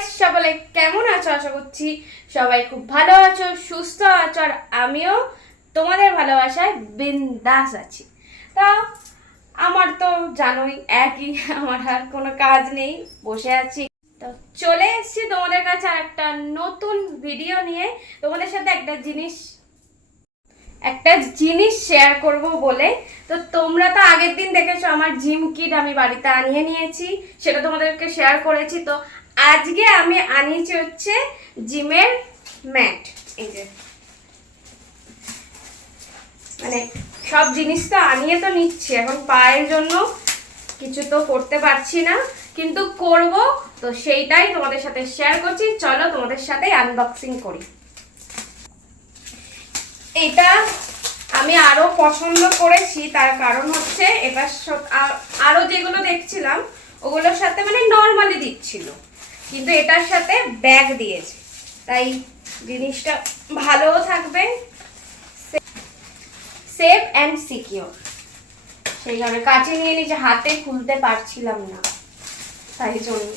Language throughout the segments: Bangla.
গাইস, সকলে কেমন আছো? আশা করছি সবাই খুব ভালো আছো, সুস্থ আছো, আর আমিও তোমাদের ভালোবাসায় বিন্দাস আছি। তা আমার তো জানোই একই, আমার আর কোনো কাজ নেই, বসে আছি। তো চলে এসেছি তোমাদের কাছে আর একটা নতুন ভিডিও নিয়ে। তোমাদের সাথে একটা জিনিস শেয়ার করব বলে। তো তোমরা তো আগের দিন দেখেছো আমার জিম কিট আমি বাড়িতে আনিয়ে নিয়েছি, সেটা তোমাদেরকে শেয়ার করেছি। তো আজকে আমি আনিয়েছি হচ্ছে জিমের ম্যাট। এই যে মানে সব জিনিস তো আনিয়ে তো নিচ্ছি, এখন পায়ের জন্য কিছু তো করতে পারছি না, কিন্তু করব। তো সেইটাই তোমাদের সাথে শেয়ার করছি, চলো তোমাদের সাথে আনবক্সিং করি। এটা আমি আরো পছন্দ করেছি, তার কারণ হচ্ছে এটা আরো যেগুলো দেখছিলাম ওগুলোর সাথে মানে নর্মালি দিচ্ছিল, কিন্তু এটার সাথে ব্যাগ দিয়েছে, তাই জিনিসটা ভালোও থাকবে, সেফ অ্যান্ড সিকিউর। সেই কারণে কাছে নিয়ে নিজে হাতে খুলতে পারছিলাম না, তাই জন্য।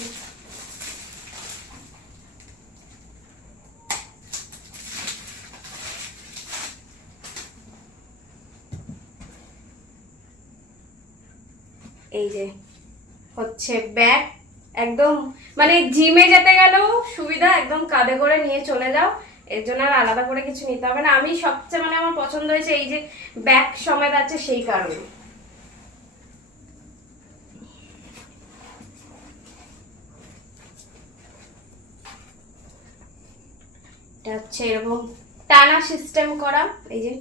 এই যে হচ্ছে ব্যাগ, একদম মানে জিমে যেতে গেলেও সুবিধা, একদম কাঁধে করে নিয়ে চলে যাও, এর জন্য আর আলাদা করে কিছু নিতে হবে না। আমি সবচেয়ে মানে আমার পছন্দ হয়েছে এই যে ব্যাগ সমেত আছে, সেই কারণে। এটা হচ্ছে এরকম টানা সিস্টেম করা, এই যে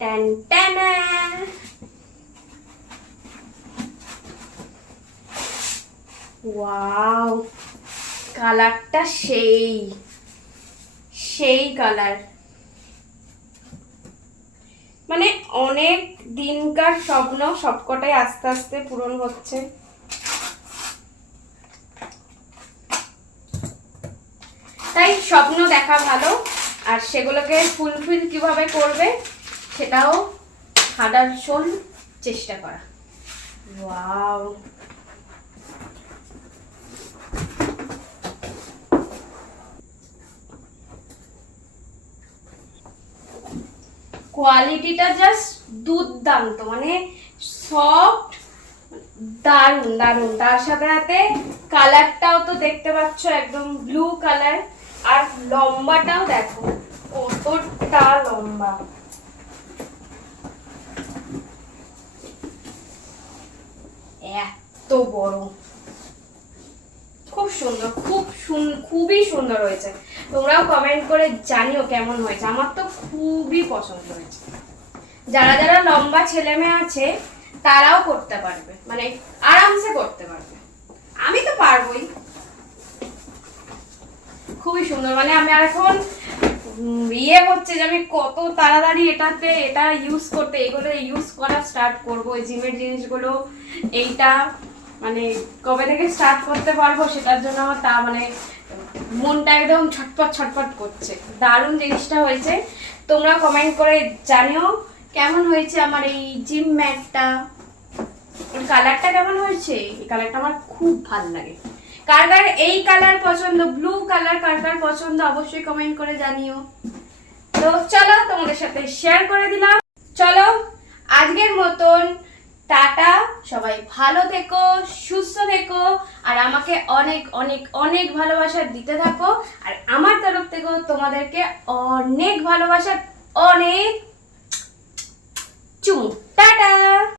টান টানা। ওয়াও, কালারটা সেই সেই কালার, মানে অনেক দিনকার স্বপ্ন সবকটাই আস্তে আস্তে পূরণ হচ্ছে। তাই স্বপ্ন দেখা ভালো, আর সেগুলোকে ফুলফিল কিভাবে করবে সেটাও হাডারসোল চেষ্টা করা। ওয়াও, কোয়ালিটিটা জাস্ট দুর্দান্ত, মানে সফট, দারুন দারুন। তার সাথে সাথে কালারটাও তো দেখতে পাচ্ছ, একদম ব্লু কালার, আর লম্বাটাও দেখো কতটা লম্বা, এত বড়, খুব সুন্দর, খুবই সুন্দর হয়েছে। তোমরাও কমেন্ট করে জানিও কেমন হয়েছে, আমার তো খুবই পছন্দ হয়েছে। যারা যারা লম্বা ছেলে মেয়ে আছে তারাও করতে পারবে, মানে আরামসে করতে পারবে, আমি তো পারবোই। খুবই সুন্দর, মানে আমি এখন হচ্ছে যে আমি কত তাড়াতাড়ি এটা ইউজ করতে, এগুলো ইউজ করা স্টার্ট করবো, এই জিমের জিনিসগুলো। এইটা মানে কবে থেকে স্টার্ট করতে পারবো সেটার জন্য আমার মানে মনটা একদম ছটপট ছটপট করছে। দারুণ জিনিসটা হয়েছে, তোমরা কমেন্ট করে জানিও কেমন হয়েছে আমার এই জিম ম্যাটটা। কালারটা কেমন হয়েছে? এই কালারটা আমার খুব ভালো লাগে। কার কার এই কালার পছন্দ, ব্লু কালার কার কার পছন্দ, অবশ্যই কমেন্ট করে জানিও। তো চলো তোমাদের সাথে শেয়ার করে দিলাম। চলো আজকের মতন টাটা, সবাই ভালো থেকো, সুস্থ থেকো, আর আমাকে অনেক অনেক অনেক ভালোবাসা দিতে থাকো। আর আমার তরফ থেকেও তোমাদেরকে অনেক ভালোবাসা, অনেক